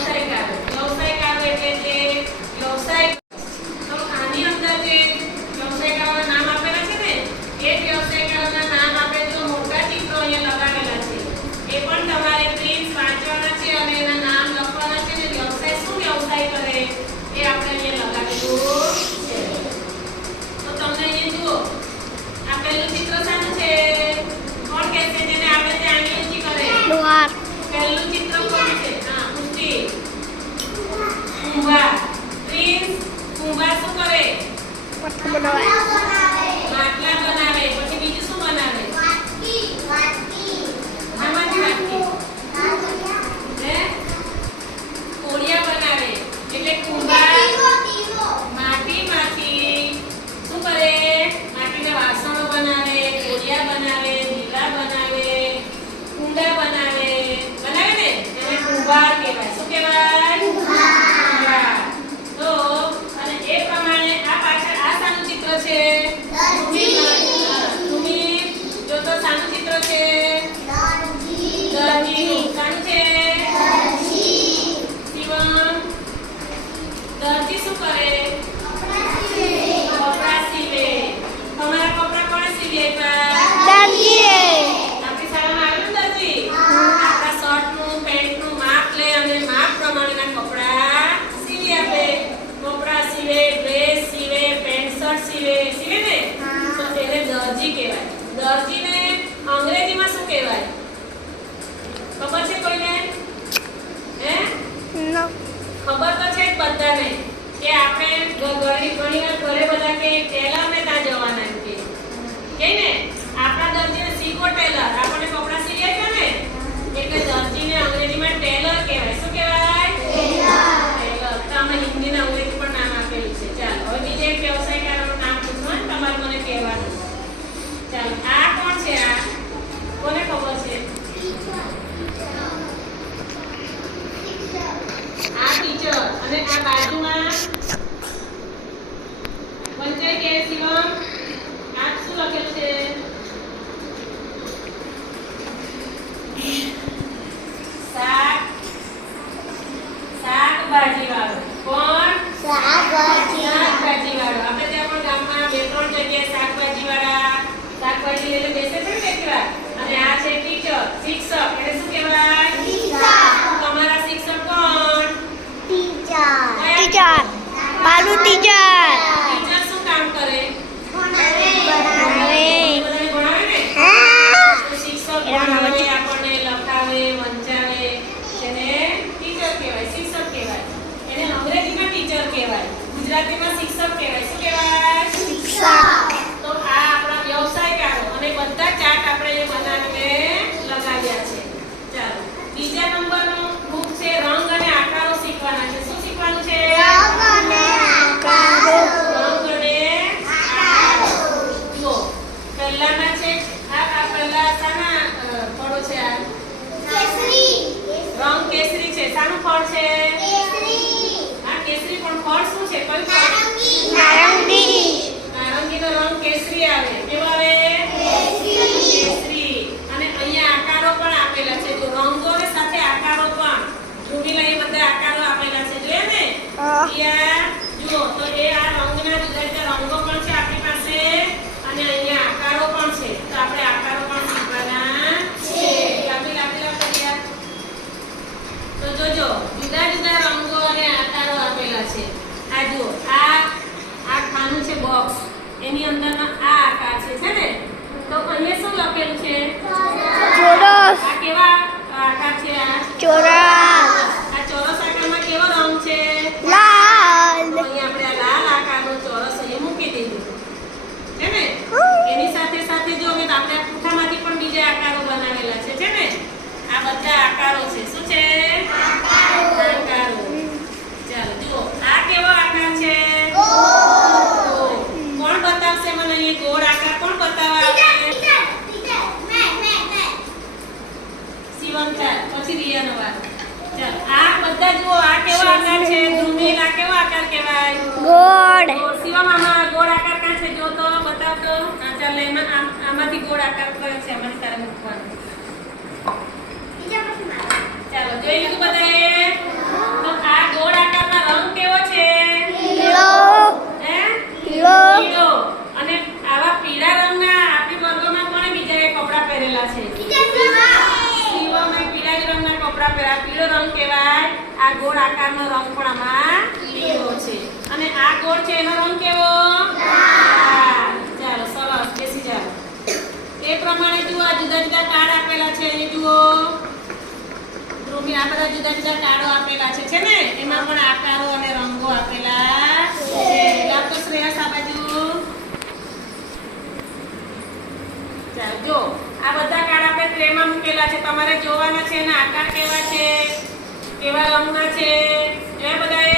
వ్యవసాయ కార్డు వ్యవసాయ కార్డు ఏంటంటే કુંભા પ્રિન્સ કુંભા શું કરે પતંગ બનાવે અંગ્રેજીમાં શું કહેવાય? ખબર છે કોઈને? હે? નો. ખબર તો છે બધાને કે આપણે ઘણી ઘણીવાર ઘરે બધા કે પહેલા અમે ત્યાં જવાના. રંગના જુઓ તો એ આ રંગના જુદા જુદા રંગો પણ છે ગોળ. શિવા મામા ગોળ આકાર કા છે. જો તો બતાવ તો હા ચાલ એમાં આમાંથી ગોળ આકાર કયો છે. આમાંથી તારે મૂકવાનો. ચાલો જોઈ લીધું બધાએ? તો આ ગોળ આકારનો રંગ કેવો છે? પીળો. હે? પીળો. પીળો. અને આવા પીળા રંગના આપી વર્ગોમાં કોણે બીજાએ કપડા પહેરેલા છે? શિવમે પીળા જ રંગના કપડા પહેરા. પીળો રંગ કહેવાય. આ ગોળ આકારનો રંગ પણ આમાં પીળો છે. અને આ ગોળ છે, એનો રંગ કેવો. ચાલો સરસ બેસી જાઓ. એ પ્રમાણે જુઓ, આ જુદા જુદા કાર્ડ આપેલા છે. એ જુઓ. ધ્રુમી આ બધા જુદા જુદા કાર્ડો આપેલા છે છે ને? એમાં પણ આકારો અને રંગો આપેલા છે. યાદ તો શ્રેયસ આ બાજુ. ચાલો, જો, આ બધા કાર્ડ આપણે ટ્રેમાં મૂકેલા છે. તમારે જોવાના છે એના આકાર કેવા છે? કેવા રંગના છે? એ બધા